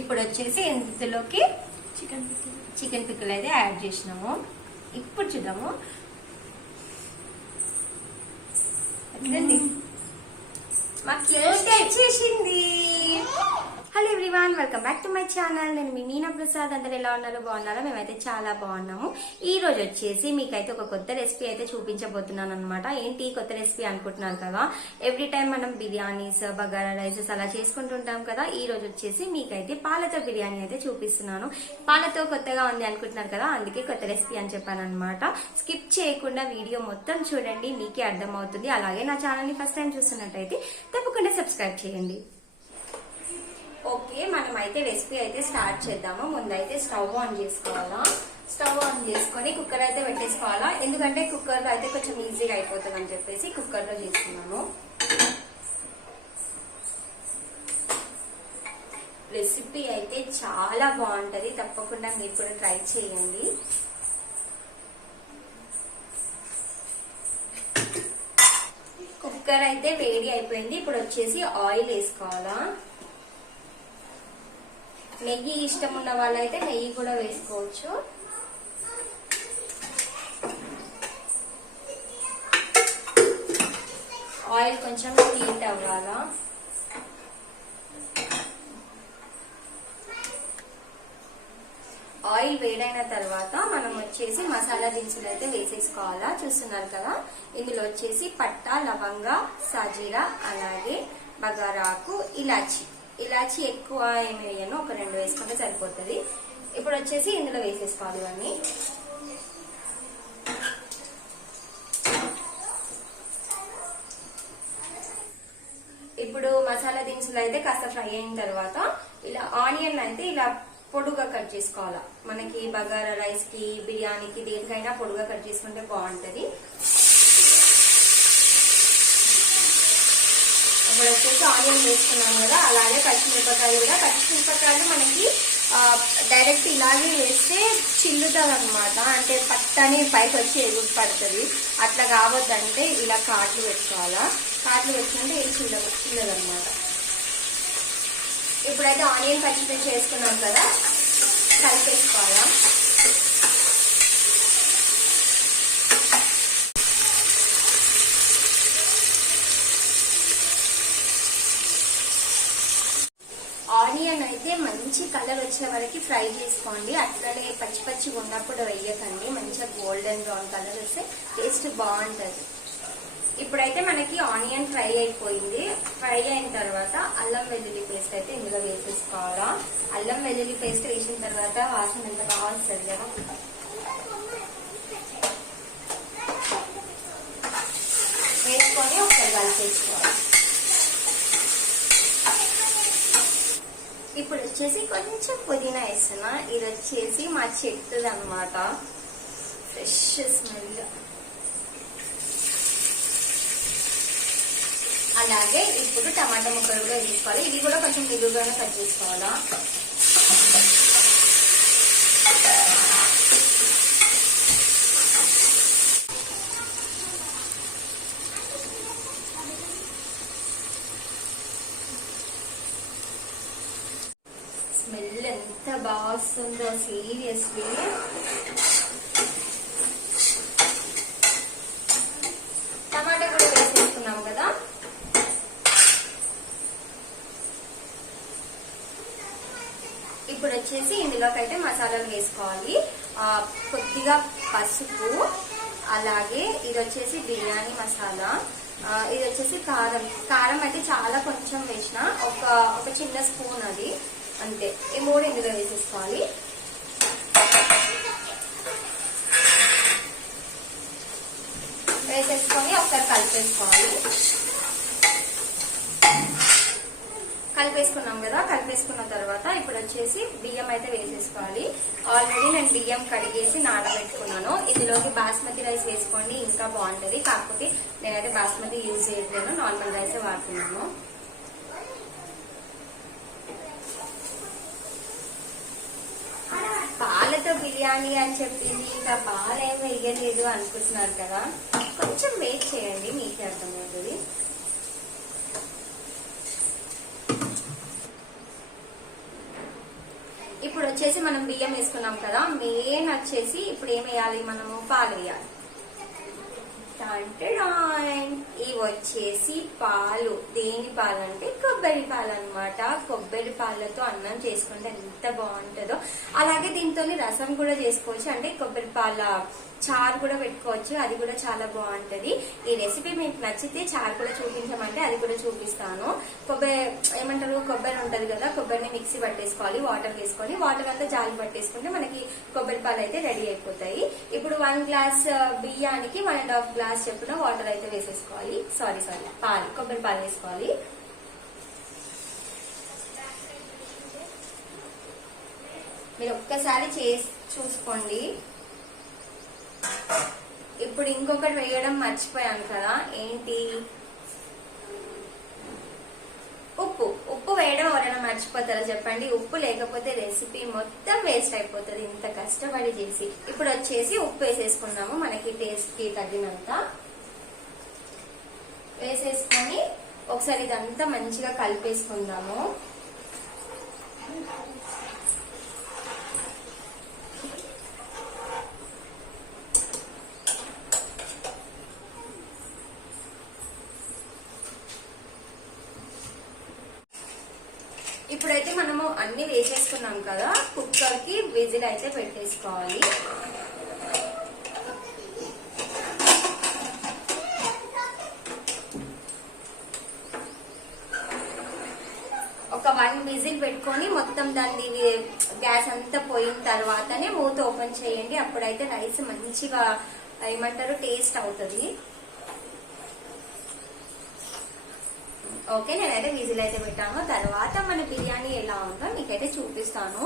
ఇప్పుడు వచ్చేసి ఇందులోకి చికెన్ చికెన్ పిక్కలు అయితే యాడ్ చేసినాము. ఇప్పుడు చూద్దాము. ఎట్లండి మా కేక్ వచ్చేసింది hello everyone welcome back to my channel నేను మీ మీనా ప్రసాద్. అందరు ఎలా ఉన్నారో? బాగున్నారో? మేమైతే చాలా బాగున్నాము. ఈ రోజు వచ్చేసి మీకైతే ఒక కొత్త రెసిపీ అయితే చూపించబోతున్నాను అనమాట ఏంటి కొత్త రెసిపీ అనుకుంటున్నారు కదా? ఎవ్రీ టైం మనం బిర్యానీస్ బగారా రైసెస్ అలా చేసుకుంటుంటాం కదా ఈ రోజు వచ్చేసి మీకైతే పాలతో బిర్యానీ అయితే చూపిస్తున్నాను. పాలతో కొత్తగా ఉంది అనుకుంటున్నారు కదా అందుకే కొత్త రెసిపీ అని చెప్పాను అనమాట స్కిప్ చేయకుండా వీడియో మొత్తం చూడండి మీకే అర్థమవుతుంది. అలాగే నా ఛానల్ని ఫస్ట్ టైం చూస్తున్నట్టయితే తప్పకుండా సబ్స్క్రైబ్ చేయండి. ఓకే మనం అయితే రెసిపీ అయితే స్టార్ట్ చేద్దాము? ముందైతే స్టవ్ ఆన్ చేసుకోవాలా? స్టవ్ ఆన్ చేసుకొని కుక్కర్ అయితే పెట్టేసుకోవాలా? ఎందుకంటే కుక్కర్లో అయితే కొంచెం ఈజీగా అయిపోతుంది అని చెప్పేసి కుక్కర్లో చేస్తున్నాము. రెసిపీ అయితే చాలా బాగుంటుంది. తప్పకుండా మీరు కూడా ట్రై చేయండి. కుక్కర్ అయితే వేడి అయిపోయింది. ఇప్పుడు వచ్చేసి ఆయిల్ వేసుకోవాలా? నెయ్యి ఇష్టం ఉన్న వాళ్ళైతే నెయ్యి కూడా వేసుకోవచ్చు. ఆయిల్ కొంచెం హీట్ అవ్వాలా? ఆయిల్ వేడైన తర్వాత మనం వచ్చేసి మసాలా దినుసులు అయితే వేసేసుకోవాలా? చూస్తున్నారు కదా? ఇందులో వచ్చేసి పట్టా లవంగా సాజీరా అలాగే బగారాకు ఇలాచి. ఇలాచి ఎక్కువ ఏమి వేయను. ఒక రెండు వేసుకుంటే సరిపోతుంది. ఇప్పుడు వచ్చేసి ఇందులో వేసేసుకోవాలి ఇవన్నీ. ఇప్పుడు మసాలా దినుసులు అయితే కాస్త ఫ్రై అయిన తర్వాత ఇలా ఆనియన్ అయితే ఇలా పొడుగా కట్ చేసుకోవాలా. మనకి బగారా రైస్కి బిర్యానీకి దేనికైనా పొడుగా కట్ చేసుకుంటే బాగుంటుంది. ఇప్పుడు వచ్చేసి ఆనియన్ వేసుకున్నాం కదా అలాగే పచ్చిమిరపకాయలు కూడా. పచ్చిమిరపకాయలు మనకి డైరెక్ట్ ఇలాగే వేస్తే చిల్లుతుంది అనమాట అంటే పట్టని పైకి వచ్చి ఎగురు పడుతుంది. అట్లా కావద్దంటే ఇలా కాట్లు పెట్టుకోవాలా? కాట్లు పెట్టుకుంటే ఏం చిల్ల చిల్లదు అనమాట ఇప్పుడైతే ఆనియన్ పచ్చిమిర్చి వేసుకున్నాం కదా కలిపేసుకోవాలా ఆనియన్ అయితే మంచి కలర్ వచ్చే వరకు ఫ్రై చేసుకోండి. అట్లనే పచ్చి పచ్చిగా ఉన్నప్పుడు వేయకండి. మంచిగా గోల్డెన్ బ్రౌన్ కలర్ వస్తే టేస్ట్ బాగుంటుంది. ఇప్పుడైతే మనకి ఆనియన్ ఫ్రై అయిపోయింది. ఫ్రై అయిన తర్వాత అల్లం వెల్లుల్లి పేస్ట్ అయితే ఇందులో వేసేసుకోవాలా? అల్లం వెల్లుల్లి పేస్ట్ వేసిన తర్వాత వాసన ఎంత బాగా వస్తుంది కదా? వేసుకొని ఒకసారి కలిపేసుకోవాలి. ఇప్పుడు వచ్చేసి కొంచెం పుదీనా వేస్తున్నా ఇది వచ్చేసి మా చెట్టుది అనమాట ఫ్రెష్ స్మెల్ అలాగే ఇప్పుడు టమాటా ముక్కలు కూడా తీసుకోవాలి ఇది కూడా కొంచెం నిలువుగానే కట్ చేసుకోవాలా స్మెల్ ఎంత బాగా వస్తుందో సీరియస్లీ. టమాటా కూడా వేసేసుకున్నాం కదా. ఇప్పుడు వచ్చేసి ఇందులోకి అయితే మసాలాలు వేసుకోవాలి. కొద్దిగా పసుపు అలాగే ఇది వచ్చేసి బిర్యానీ మసాలా ఇది వచ్చేసి కారం. కారం అయితే చాలా కొంచెం వేసిన ఒక ఒక చిన్న స్పూన్ అది. అంతే. ఈ మూడు ఇందులో వేసేసుకోవాలి. వేసేసుకొని ఒకసారి కలిపేసుకోవాలి. కలిపేసుకున్నాం కదా కలిపేసుకున్న తర్వాత ఇప్పుడు వచ్చేసి బియ్యం అయితే వేసేసుకోవాలి. ఆల్రెడీ నేను బియ్యం కడిగేసి నానబెట్టుకున్నాను. ఇందులోకి బాస్మతి రైస్ వేసుకోండి ఇంకా బాగుంటుంది. కాకపోతే నేనైతే బాస్మతి యూజ్ చేయట్లేదు నార్మల్ రైసే వాడుతున్నాను పాలతో బిర్యానీ అని చెప్పింది ఇంకా పాలు ఏం వేయలేదు అనుకుంటున్నారు కదా. కొంచెం వెయిట్ చేయండి మీకే అర్థమవుతుంది. ఇప్పుడు వచ్చేసి మనం బియ్యం వేసుకున్నాం కదా మెయిన్ వచ్చేసి ఇప్పుడు ఏం వేయాలి మనము? పాలు వేయాలి. అంటే ఇవి వచ్చేసి పాలు. దేని పాలు అంటే కొబ్బరి పాలు అన్నమాట కొబ్బరి పాలతో అన్నం చేసుకుంటే ఎంత బాగుంటుందో. అలాగే దీంతో రసం కూడా చేసుకోవచ్చు. అంటే కొబ్బరి పాల చారు కూడా పెట్టుకోవచ్చు. అది కూడా చాలా బాగుంటుంది. ఈ రెసిపీ మీకు నచ్చితే చారు కూడా చూపించమంటే అది కూడా చూపిస్తాను. కొబ్బరి ఏమంటారు కొబ్బరి ఉంటుంది కదా కొబ్బరిని మిక్సీ పట్టేసుకోవాలి వాటర్ వేసుకొని వాటర్ అంతా జాలి పట్టేసుకుంటే మనకి కొబ్బరి పాలు అయితే రెడీ అయిపోతాయి. ఇప్పుడు వన్ గ్లాస్ బియ్యానికి వన్ అండ్ హాఫ్ గ్లాస్ చెప్పున వాటర్ అయితే వేసేసుకోవాలి. సారీ సారీ పాలు కొబ్బరి పాలు వేసుకోవాలి. మీరు ఒక్కసారి చేసి చూసుకోండి. ఇప్పుడు ఇంకొకటి వేయడం మర్చిపోయాను కదా. ఏంటి? ఉప్పు. ఉప్పు వేయడం ఎవరైనా మర్చిపోతారా చెప్పండి. ఉప్పు లేకపోతే రెసిపీ మొత్తం వేస్ట్ అయిపోతుంది. ఇంత కష్టపడి చేసి. ఇప్పుడు వచ్చేసి ఉప్పు వేసేసుకున్నాము. మనకి టేస్ట్కి తగినంత. వేసేసుకొని ఒకసారి ఇదంతా మంచిగా కలిపేసుకుందాము. ఇప్పుడైతే మనము అన్ని వేసేసుకున్నాం కదా కుక్కర్కి విజిల్ అయితే పెట్టేసుకోవాలి ఒక వన్ విజిల్ పెట్టుకొని మొత్తం దాన్ని గ్యాస్ అంతా పోయిన తర్వాతనే మూత ఓపెన్ చేయండి. అప్పుడైతే రైస్ మంచిగా ఏమంటారు టేస్ట్ అవుతుంది. ఓకే నేనైతే విజిల్ అయితే పెట్టాను. తర్వాత మన బిర్యానీ ఎలా ఉందో మీకైతే చూపిస్తాను.